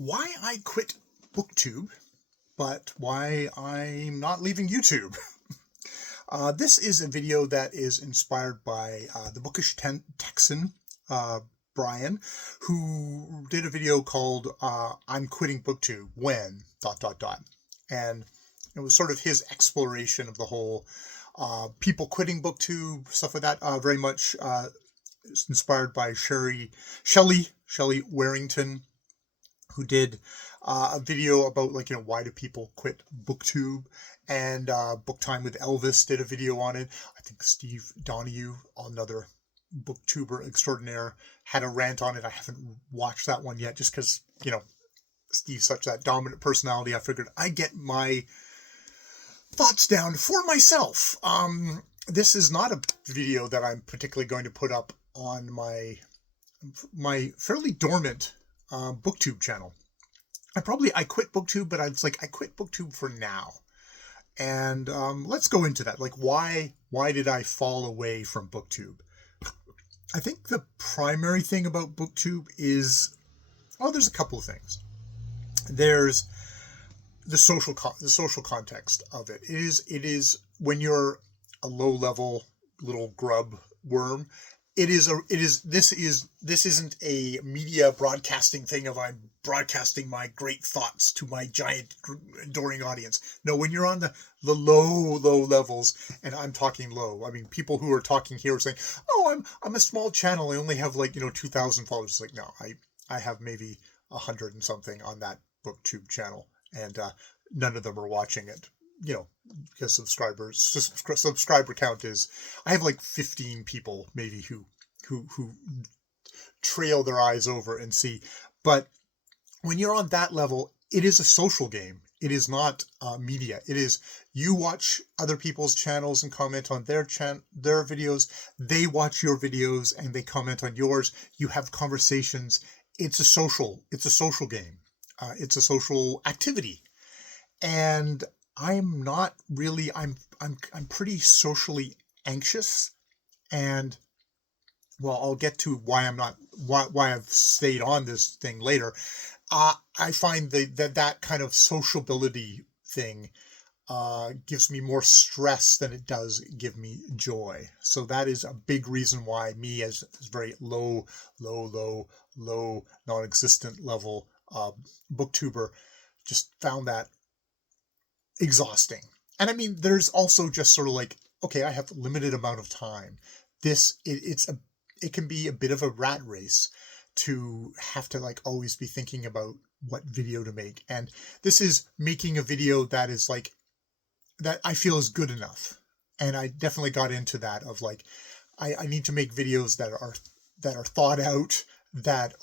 Why I quit BookTube, but why I'm not leaving YouTube. This is a video that is inspired by the bookish Texan, Brian, who did a video called I'm Quitting BookTube When ... And it was sort of his exploration of the whole people quitting BookTube, stuff like that. Very much inspired by Shelley Warrington, who did a video about why do people quit BookTube, and Book Time with Elvis did a video on it. I think Steve Donahue, another booktuber extraordinaire, had a rant on it. I haven't watched that one yet just because Steve's such that dominant personality. I figured I'd get my thoughts down for myself. This is not a video that I'm particularly going to put up on my fairly dormant BookTube channel. I quit BookTube, but I quit BookTube for now. And let's go into that. Why did I fall away from BookTube? I think the primary thing about BookTube is, there's a couple of things. There's the social context of it. It is when you're a low level little grub worm. This isn't a media broadcasting thing of I'm broadcasting my great thoughts to my giant adoring audience. No, when you're on the low levels, and I'm talking low, I mean, people who are talking here are saying, I'm a small channel. I only have 2,000 followers. It's no, I have maybe 100 and something on that BookTube channel, and none of them are watching it. Because subscriber count is, I have 15 people maybe who trail their eyes over and see. But when you're on that level, it is a social game. It is not media. It is, you watch other people's channels and comment on their videos. They watch your videos and they comment on yours. You have conversations. It's a social game. It's a social activity. And I'm not really, I'm pretty socially anxious, and I'll get to why I've stayed on this thing later. I find that kind of sociability thing gives me more stress than it does give me joy. So that is a big reason why me as very low, non-existent level booktuber just found that exhausting. And I mean, there's also just sort of okay, I have a limited amount of time. It can be a bit of a rat race to have to always be thinking about what video to make. And this is making a video that is that I feel is good enough. And I definitely got into that of I need to make videos that are thought out, that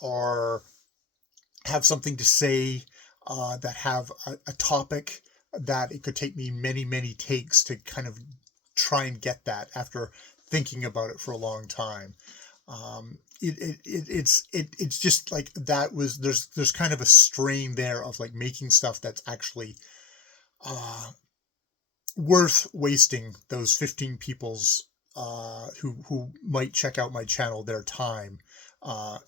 have something to say, that have a topic that it could take me many takes to kind of try and get that after thinking about it for a long time. It's just that was, there's kind of a strain there of making stuff that's actually worth wasting those 15 people's who might check out my channel, their time.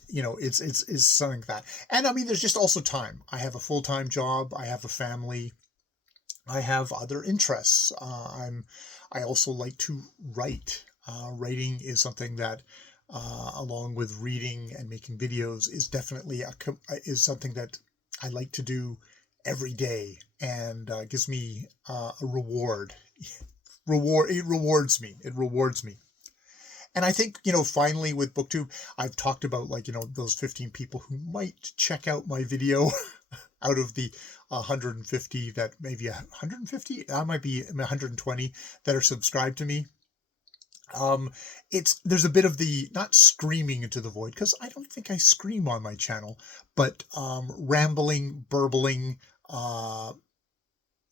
It's something like that. And I mean, there's just also time. I have a full-time job. I have a family. I have other interests. I also like to write. Writing is something that, along with reading and making videos, is definitely is something that I like to do every day, and gives me a reward. It rewards me. And I think, finally with BookTube, I've talked about those 15 people who might check out my video out of the 150 that, maybe 150, that might be 120 that are subscribed to me. There's a bit of the, not screaming into the void, because I don't think I scream on my channel, but rambling, burbling,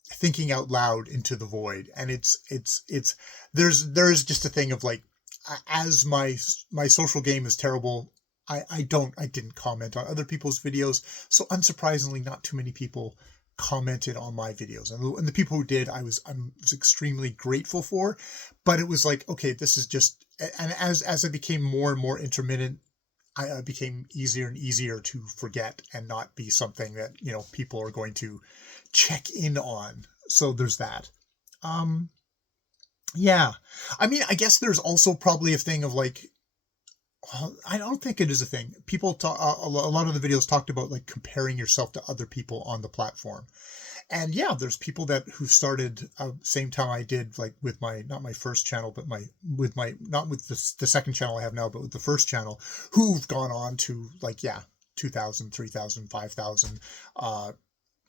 thinking out loud into the void. And there's just a thing of as my social game is terrible, I didn't comment on other people's videos. So unsurprisingly, not too many people commented on my videos, and the people who did, I was extremely grateful for. But it was okay, this is just, and as it became more and more intermittent, I became easier and easier to forget and not be something that, people are going to check in on. So there's that. Um, yeah. I mean, I guess there's also probably a thing of like, I don't think it is a thing. People talk, a lot of the videos talked about like comparing yourself to other people on the platform. And yeah, there's people who started same time I did, like with my, not my first channel, but not with the second channel I have now, but with the first channel, who've gone on to like, yeah, 2,000, 3,000, 5,000,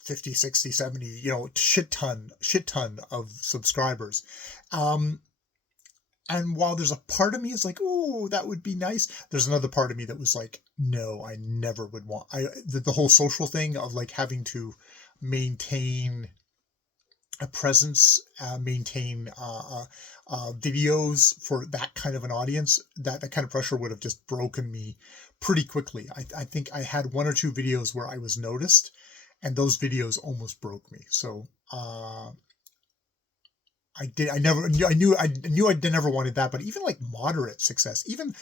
50, 60, 70, shit ton of subscribers. And while there's a part of me is like, oh, that would be nice, there's another part of me that was like, no, I never would want. The whole social thing of like having to maintain a presence, maintain videos for that kind of an audience, that kind of pressure would have just broken me pretty quickly. I think I had one or two videos where I was noticed, and those videos almost broke me. So I knew I never wanted that, but even like moderate success, even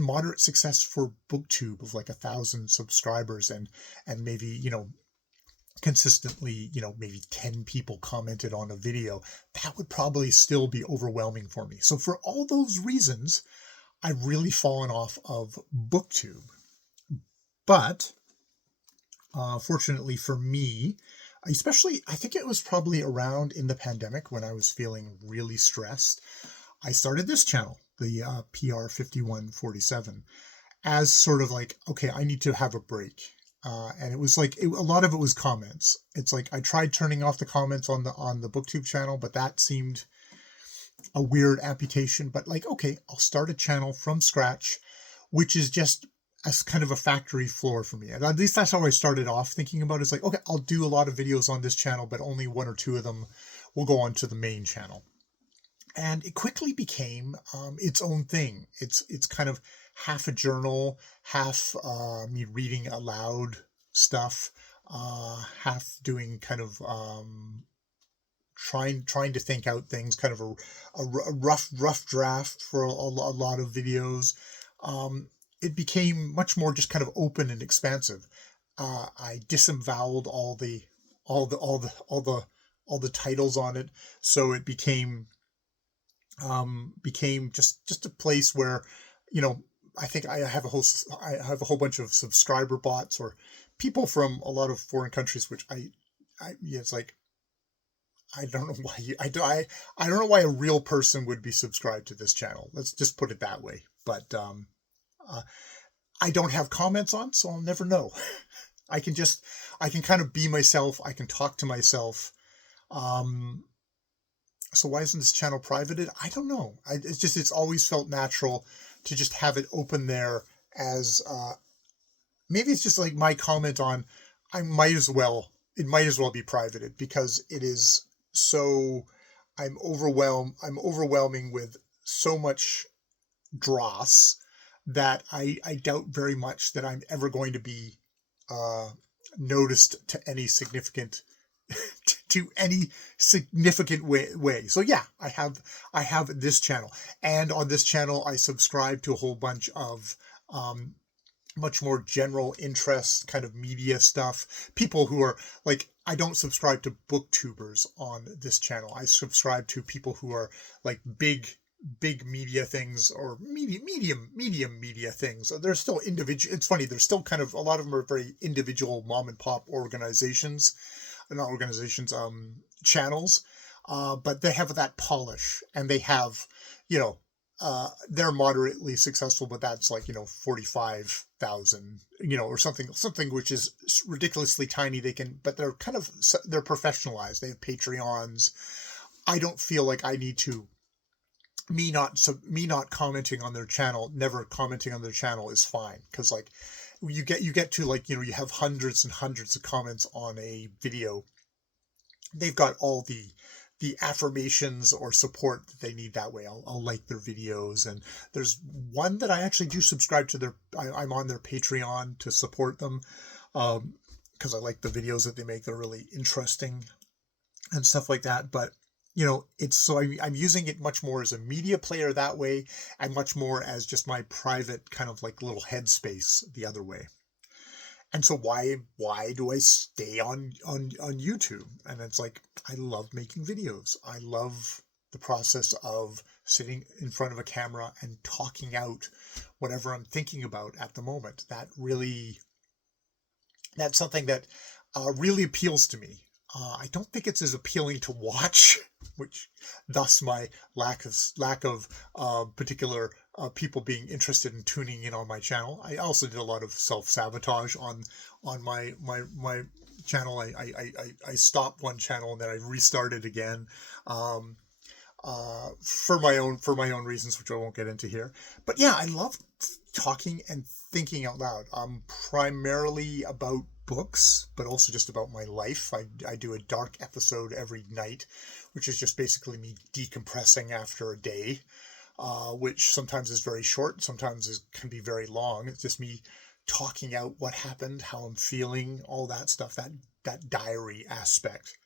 moderate success for BookTube of like 1,000 subscribers and maybe, consistently, maybe 10 people commented on a video, that would probably still be overwhelming for me. So for all those reasons, I've really fallen off of BookTube. But fortunately for me, especially, I think it was probably around in the pandemic when I was feeling really stressed, I started this channel, the PR 5147, as sort of like, okay, I need to have a break. And it was like, a lot of it was comments. It's like, I tried turning off the comments on the BookTube channel, but that seemed a weird amputation. But like, okay, I'll start a channel from scratch, which is just as kind of a factory floor for me. And at least that's how I started off thinking about it. It's like, okay, I'll do a lot of videos on this channel, but only one or two of them will go on to the main channel. And it quickly became its own thing. It's kind of half a journal, half me reading aloud stuff, half doing kind of trying to think out things, kind of a rough draft for a lot of videos. It became much more just kind of open and expansive. I disemboweled all the titles on it, so it became just a place where, I think I have a whole bunch of subscriber bots or people from a lot of foreign countries, which yeah, it's like, I don't know why I don't know why a real person would be subscribed to this channel. Let's just put it that way. But I don't have comments on, so I'll never know. I can kind of be myself. I can talk to myself. So why isn't this channel privated? I don't know. It's always felt natural to just have it open there as, maybe it's just like my comment on, it might as well be privated because it is so, I'm overwhelming with so much dross that I doubt very much that I'm ever going to be noticed to any significant way. So yeah, I have this channel, and on this channel I subscribe to a whole bunch of much more general interest kind of media stuff. People who are like, I don't subscribe to booktubers on this channel. I subscribe to people who are like big media things or medium media things. They're still individual. It's funny. There's still kind of, a lot of them are very individual mom and pop organizations, not organizations, channels. But they have that polish, and they have, they're moderately successful, but that's like, 45,000, or something which is ridiculously tiny. But they're they're professionalized. They have Patreons. I don't feel like I need to, me not commenting on their channel, never commenting on their channel is fine. Cause like you get to like, you have hundreds and hundreds of comments on a video. They've got all the affirmations or support that they need that way. I'll like their videos. And there's one that I actually do subscribe to I'm on their Patreon to support them. Cause I like the videos that they make. They're really interesting and stuff like that. But it's so I'm using it much more as a media player that way, and much more as just my private kind of like little headspace the other way. And so why do I stay on YouTube? And it's like, I love making videos. I love the process of sitting in front of a camera and talking out whatever I'm thinking about at the moment. That's something that really appeals to me. I don't think it's as appealing to watch, which thus my lack of particular people being interested in tuning in on my channel. I also did a lot of self-sabotage on my channel. I stopped one channel and then I restarted again. For my own reasons, which I won't get into here. But yeah, I love talking and thinking out loud. Primarily about books, but also just about my life. I do a dark episode every night, which is just basically me decompressing after a day, which sometimes is very short, sometimes can be very long. It's just me talking out what happened, how I'm feeling, all that stuff, that diary aspect.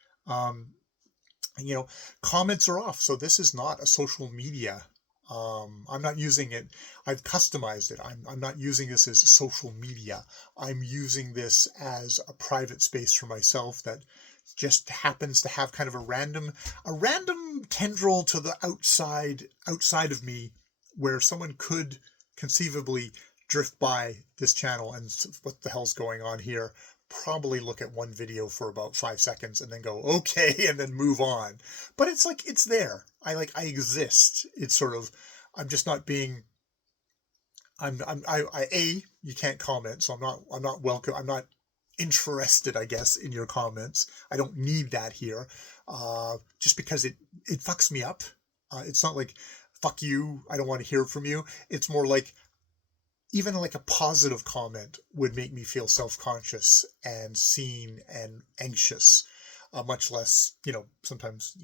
Comments are off. So this is not a social media. I'm not using it. I've customized it. I'm not using this as social media. I'm using this as a private space for myself that just happens to have kind of a random tendril to the outside of me, where someone could conceivably drift by this channel and what the hell's going on here, probably look at one video for about 5 seconds and then go, okay, and then move on. But it's like, it's there. I exist. It's sort of, I'm just not being, you can't comment. So I'm not welcome. I'm not interested, I guess, in your comments. I don't need that here. Just because it fucks me up. It's not like, fuck you, I don't want to hear from you. It's more like, even like a positive comment would make me feel self-conscious and seen and anxious, much less, sometimes,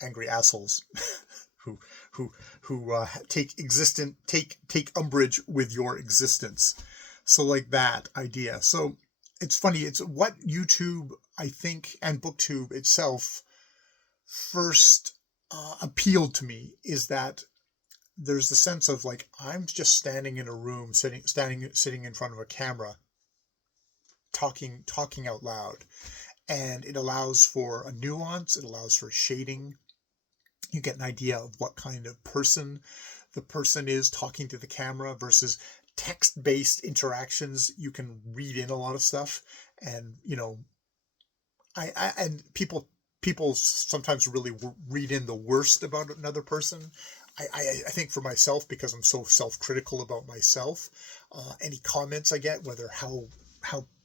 angry assholes who take umbrage with your existence. So like that idea. So it's funny. It's what YouTube, I think, and BookTube itself first appealed to me, is that there's the sense of like, I'm just standing in a room, sitting in front of a camera, talking out loud, and it allows for a nuance. It allows for shading. You get an idea of what kind of person the person is talking to the camera versus text-based interactions. You can read in a lot of stuff, and and people sometimes really read in the worst about another person. I think for myself, because I'm so self-critical about myself, any comments I get, whether how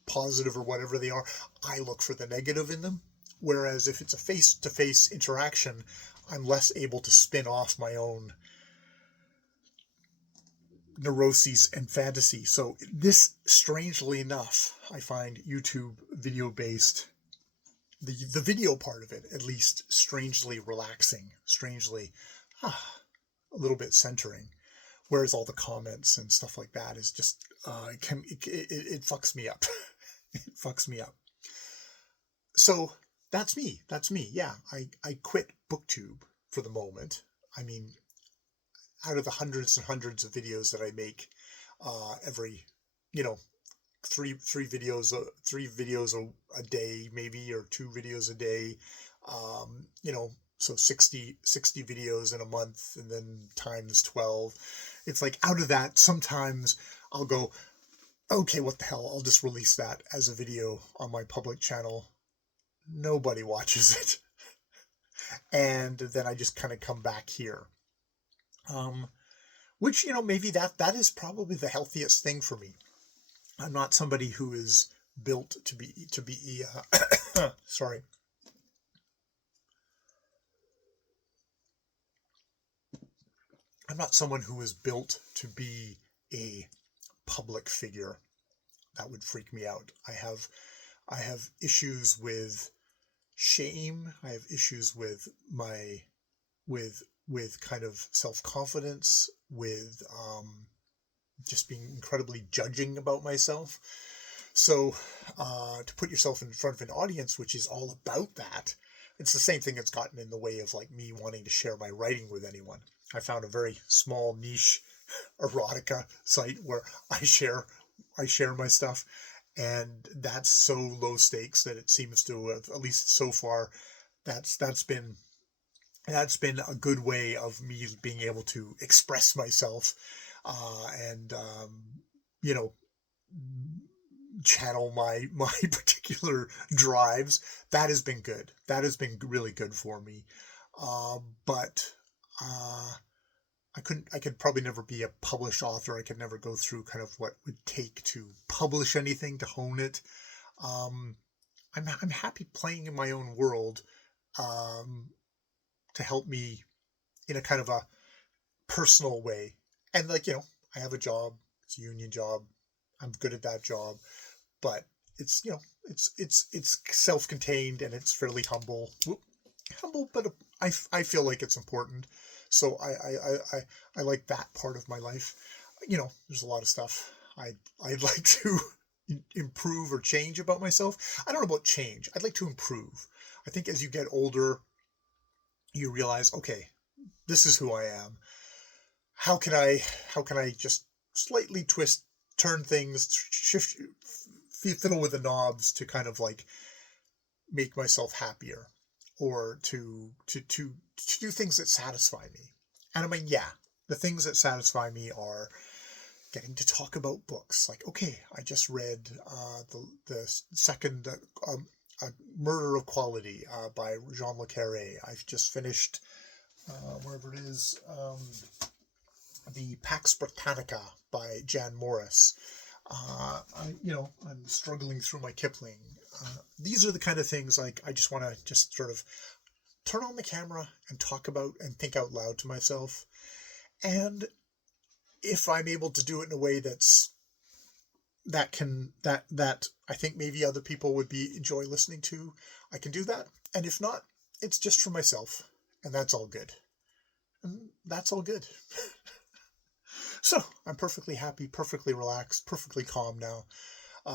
positive or whatever they are, I look for the negative in them. Whereas if it's a face-to-face interaction, I'm less able to spin off my own neuroses and fantasy. So this, strangely enough, I find YouTube video-based, the video part of it, at least, strangely relaxing, strangely a little bit centering, whereas all the comments and stuff like that is just it fucks me up. It fucks me up. So that's me. Yeah, I quit BookTube for the moment. I mean, out of the hundreds and hundreds of videos that I make every, three videos a day, maybe, or 2 videos a day, so 60 videos in a month, and then times 12. It's like, out of that, sometimes I'll go, okay, what the hell, I'll just release that as a video on my public channel. Nobody watches it. And then I just kind of come back here. Which, maybe that is probably the healthiest thing for me. I'm not somebody who is built to be sorry. I'm not someone who is built to be a public figure. That would freak me out. I have issues with shame. I have issues with with kind of self-confidence, with just being incredibly judging about myself. So to put yourself in front of an audience which is all about that, it's the same thing that's gotten in the way of like me wanting to share my writing with anyone. I found a very small niche erotica site where I share my stuff, and that's so low stakes that it seems to have, at least so far, that's that's been that's been a good way of me being able to express myself, and you know, channel my particular drives. That has been good. That has been really good for me. But uh, I could probably never be a published author. I could never go through kind of what it would take to publish anything, to hone it. Um, I'm happy playing in my own world, um, to help me in a kind of a personal way. And like, I have a job. It's a union job. I'm good at that job, but it's, it's self-contained and it's fairly humble. Humble, but I feel like it's important. So I like that part of my life. There's a lot of stuff I'd like to improve or change about myself. I don't know about change. I'd like to improve. I think as you get older, you realize, okay, this is who I am. How can I just slightly turn things, shift, fiddle with the knobs to kind of like make myself happier, or to do things that satisfy me. And I mean, yeah, the things that satisfy me are getting to talk about books. Like, okay, I just read the second Murder of Quality by Jean Le Carré. I've just finished wherever it is, the Pax Britannica by Jan Morris. I'm struggling through my Kipling. These are the kind of things like I just want to just sort of turn on the camera and talk about and think out loud to myself. And if I'm able to do it in a way that I think maybe other people would enjoy listening to, I can do that. And if not, it's just for myself, and that's all good. And that's all good. So I'm perfectly happy, perfectly relaxed, perfectly calm now,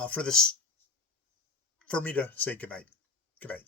for me to say goodnight. Good night.